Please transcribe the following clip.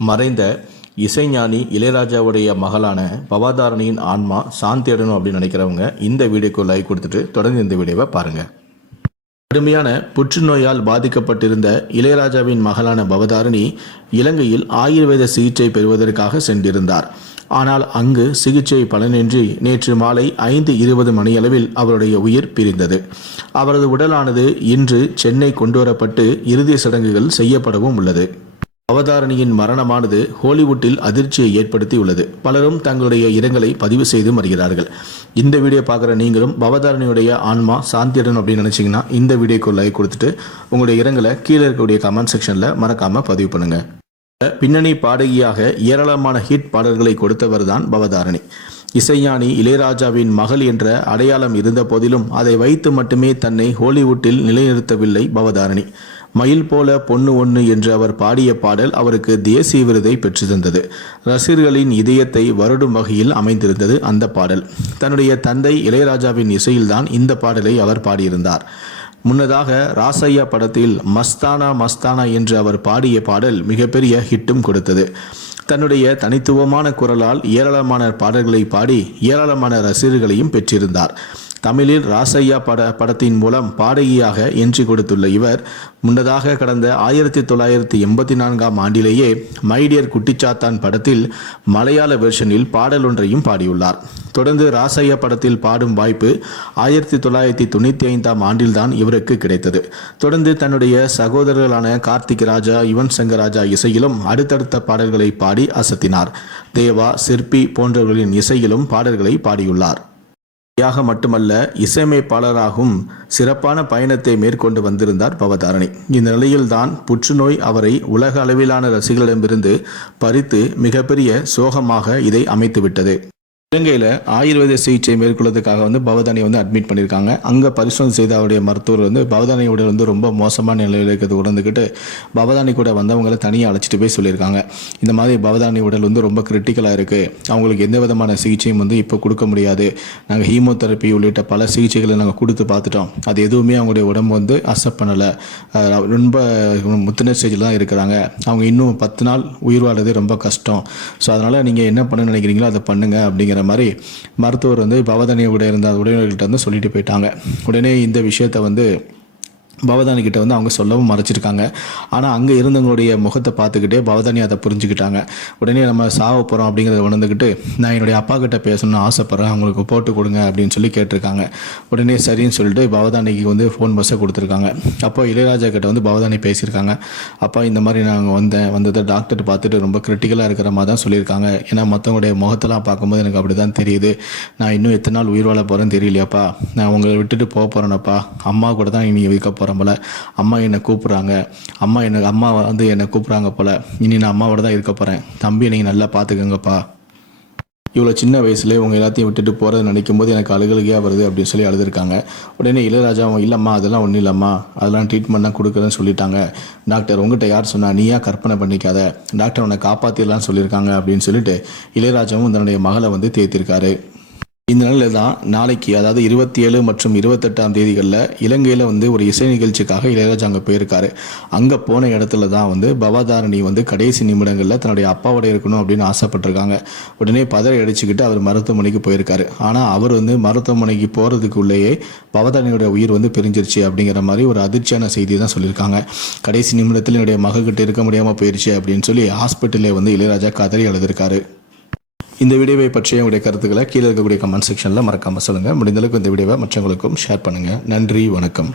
மறைந்த இசைஞானி இளையராஜாவுடைய மகளான பவதாரணியின் ஆன்மா சாந்தி அடையணும் அப்படின்னு நினைக்கிறவங்க இந்த வீடியோக்கு லைக் கொடுத்துட்டு தொடர்ந்து இந்த வீடியோவை பாருங்கள். கடுமையான புற்றுநோயால் பாதிக்கப்பட்டிருந்த இளையராஜாவின் மகளான பவதாரணி இலங்கையில் ஆயுர்வேத சிகிச்சை பெறுவதற்காக சென்றிருந்தார். ஆனால் அங்கு சிகிச்சை பலனின்றி நேற்று மாலை 5:20 மணியளவில் அவருடைய உயிர் பிரிந்தது. அவரது உடலானது இன்று சென்னை கொண்டுவரப்பட்டு இறுதி சடங்குகள் செய்யப்படவும் உள்ளது. பவதாரணியின் மரணமானது ஹாலிவுட்டில் அதிர்ச்சியை ஏற்படுத்தி உள்ளது. பலரும் தங்களுடைய இரங்கலை பதிவு செய்து வருகிறார்கள். இந்த வீடியோ பார்க்குற நீங்களும் பவதாரணியுடைய ஆன்மா சாந்தியடன் அப்படின்னு நினச்சிங்கன்னா இந்த வீடியோக்கு லைக் கொடுத்துட்டு உங்களுடைய இரங்கலை கீழே இருக்கக்கூடிய கமெண்ட் செக்ஷனில் மறக்காமல் பதிவு பண்ணுங்கள். பின்னணி பாடகியாக ஏராளமான ஹிட் பாடல்களை கொடுத்தவர் தான் பவதாரணி. இசைஞானி இளையராஜாவின் மகள் என்ற அடையாளம் இருந்த போதிலும் அதை வைத்து மட்டுமே தன்னை ஹாலிவுட்டில் நிலைநிறுத்தவில்லை பவதாரணி. மயில் போல பொண்ணு ஒன்று என்று அவர் பாடிய பாடல் அவருக்கு தேசிய விருதை பெற்று தந்தது. ரசிகர்களின் இதயத்தை வருடும் வகையில் அமைந்திருந்தது அந்த பாடல். தன்னுடைய தந்தை இளையராஜாவின் இசையில்தான் இந்த பாடலை அவர் பாடியிருந்தார். முன்னதாக ராசையா படத்தில் மஸ்தானா மஸ்தானா என்று அவர் பாடிய பாடல் மிகப்பெரிய ஹிட்டும் கொடுத்தது. தன்னுடைய தனித்துவமான குரலால் ஏராளமான பாடல்களை பாடி ஏராளமான ரசிகர்களையும் பெற்றிருந்தார். தமிழில் ராசையா படத்தின் மூலம் பாடகியாக என்ட்ரி கொடுத்துள்ள இவர் முன்னதாக கடந்த 1984 ஆண்டிலேயே மைடியர் குட்டிச்சாத்தான் படத்தில் மலையாள வெர்ஷனில் பாடல் ஒன்றையும் பாடியுள்ளார். தொடர்ந்து ராசையா படத்தில் பாடும் வாய்ப்பு 1995 ஆண்டில்தான் இவருக்கு கிடைத்தது. தொடர்ந்து தன்னுடைய சகோதரர்களான கார்த்திக் ராஜா, யுவன் சங்கர் ராஜா இசையிலும் அடுத்தடுத்த பாடல்களை பாடி அசத்தினார். தேவா, சிற்பி போன்றவர்களின் இசையிலும் பாடல்களை பாடியுள்ளார். யாக மட்டுமல்ல, இசையமைப்பாளராகவும் சிறப்பான பயணத்தை மேற்கொண்டு வந்திருந்தார் பவதாரணி. இந்த நிலையில்தான் புற்றுநோய் அவரை உலக அளவிலான ரசிகர்களிடமிருந்து பறித்து மிகப்பெரிய சோகமாக இதை அமைத்துவிட்டது. இலங்கையில் ஆயுர்வேத சிகிச்சை மேற்கொள்வதற்காக பவதானியை அட்மிட் பண்ணியிருக்காங்க. அங்கே பரிசோதனை செய்த அவருடைய மருத்துவர் பவதானி உடல் ரொம்ப மோசமான நிலையில் இருக்கிறது உணர்ந்துக்கிட்டு பவதானி கூட வந்தவங்களை தனியாக அழைச்சிட்டு போய் சொல்லியிருக்காங்க. இந்த மாதிரி பவதானி உடல் ரொம்ப கிரிட்டிக்கலாக இருக்குது, அவங்களுக்கு எந்த விதமான சிகிச்சையும் இப்போ கொடுக்க முடியாது, நாங்கள் ஹீமோதெரப்பி உள்ளிட்ட பல சிகிச்சைகளை நாங்கள் கொடுத்து பார்த்துட்டோம், அது எதுவுமே அவங்களுடைய உடம்பு அக்செப்ட் பண்ணலை, ரொம்ப முத்தின ஸ்டேஜில் தான் இருக்கிறாங்க, அவங்க இன்னும் 10 நாள் உயிர் வாழ்றது ரொம்ப கஷ்டம், ஸோ அதனால் நீங்கள் என்ன பண்ண நினைக்கிறீங்களோ அதை பண்ணுங்கள் அப்படிங்கிற மாதிரி மருத்துவர் பவதானியை கூட இருந்த உடனடிகிட்ட சொல்லிட்டு போயிட்டாங்க. உடனே இந்த விஷயத்தை பவதானி கிட்ட அவங்க சொல்லவும் மறைச்சிருக்காங்க. ஆனால் அங்கே இருந்தவங்களுடைய முகத்தை பார்த்துக்கிட்டே பவதானி அதை புரிஞ்சுக்கிட்டாங்க. உடனே நம்ம சாவ போகிறோம் அப்படிங்கிறத உணர்ந்துக்கிட்டு நான் என்னுடைய அப்பா கிட்ட பேசணும்னு ஆசைப்பட்றேன், அவங்களுக்கு போட்டு கொடுங்க அப்படின்னு சொல்லி கேட்டிருக்காங்க. உடனே சரின்னு சொல்லிட்டு பவதானிக்கு ஃபோன் பஸ்ஸை கொடுத்துருக்காங்க. அப்போ இளையராஜா கிட்ட பவதானி பேசியிருக்காங்க. அப்பா இந்த மாதிரி நாங்கள் வந்ததை டாக்டர் பார்த்துட்டு ரொம்ப கிரிட்டிக்கலாக இருக்கிற மாதிரி தான் சொல்லியிருக்காங்க. ஏன்னா மற்றவங்களுடைய முகத்தெல்லாம் பார்க்கும்போது எனக்கு அப்படி தான் தெரியுது, நான் இன்னும் எத்தனை நாள் உயிர் வாழ போகிறேன்னு தெரியலையாப்பா, நான் உங்களை விட்டுட்டு போக போகிறேனப்பா, அம்மா கூட தான் இனி வைக்க போகிறேன் போல, அம்மா என்னை கூப்பிட்றாங்க, அம்மா என்னை கூப்பிட்றாங்க போல, இனி நான் அம்மாவோட தான் இருக்க போகிறேன், தம்பி நீங்கள் நல்லா பார்த்துக்கங்கப்பா, இவ்வளோ சின்ன வயசுலேயே உங்கள் எல்லாத்தையும் விட்டுட்டு போகிறத நினைக்கும் போது எனக்கு அழுகழுகையாக வருது அப்படின்னு சொல்லி அழுதுருக்காங்க. உடனே இளையராஜாவும் இல்லைம்மா அதெல்லாம் ஒன்றும் இல்லைம்மா, அதெல்லாம் ட்ரீட்மெண்ட் தான் கொடுக்குறேன்னு சொல்லிட்டாங்க, டாக்டர் உங்கள்கிட்ட யார் சொன்னா, நீயா கற்பனை பண்ணிக்காத, டாக்டர் உன்னை காப்பாற்றிடலான்னு சொல்லியிருக்காங்க அப்படின்னு சொல்லிட்டு இளையராஜாவும் தன்னுடைய மகளை தேர்த்திருக்காரு. இந்த நிலையில் தான் நாளைக்கு அதாவது 27 மற்றும் 28 தேதிகளில் இலங்கையில் ஒரு இசை நிகழ்ச்சிக்காக இளையராஜா அங்கே போயிருக்காரு. அங்கே போன இடத்துல தான் பவதாரணி கடைசி நிமிடங்களில் தன்னுடைய அப்பாவோட இருக்கணும் அப்படின்னு ஆசைப்பட்டிருக்காங்க. உடனே பதறி அடிச்சுக்கிட்டு அவர் மருத்துவமனைக்கு போயிருக்காரு. ஆனால் அவர் மருத்துவமனைக்கு போகிறதுக்குள்ளேயே பவதாரணியோட உயிர் பிரிஞ்சிருச்சு அப்படிங்கிற மாதிரி ஒரு அதிர்ச்சியான செய்தி தான் சொல்லியிருக்காங்க. கடைசி நிமிடத்தில் என்னுடைய மகக்கிட்ட இருக்க முடியாமல் போயிடுச்சு அப்படின்னு சொல்லி ஹாஸ்பிட்டலே இளையராஜா கதறி எழுதியிருக்காரு. இந்த வீடியோவை பற்றிய உங்களுடைய கருத்துக்களை கீழே இருக்கக்கூடிய கமெண்ட் செக்ஷனில் மறக்காமல் சொல்லுங்கள். முடிந்தளவுக்கு இந்த வீடியோவை மற்றவங்களுக்கும் ஷேர் பண்ணுங்கள். நன்றி, வணக்கம்.